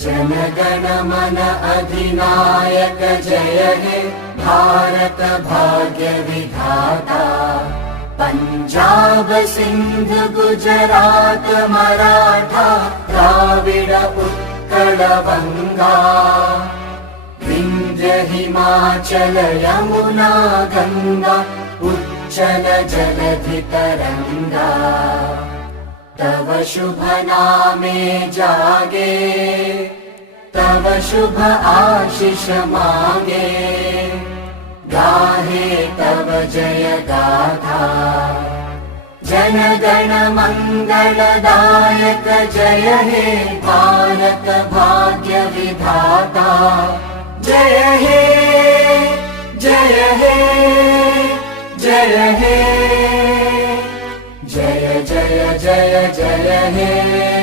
जनगण मन अधिनायक जय हे भारत भाग्य विधाता। पंजाब सिंध गुजरात मराठा द्राविड उत्कल बंगा। विंध्य हिमाचल यमुना गंगा उच्चल जलधि तरंगा। तव शुभ नामे जागे तव शुभ आशीष मांगे। गाहे तव जय गाथा जन गण मंगलदायक जय हे भारत भाग्य विधाता। जय हे जय हे जय हे जय जय जय जय हे।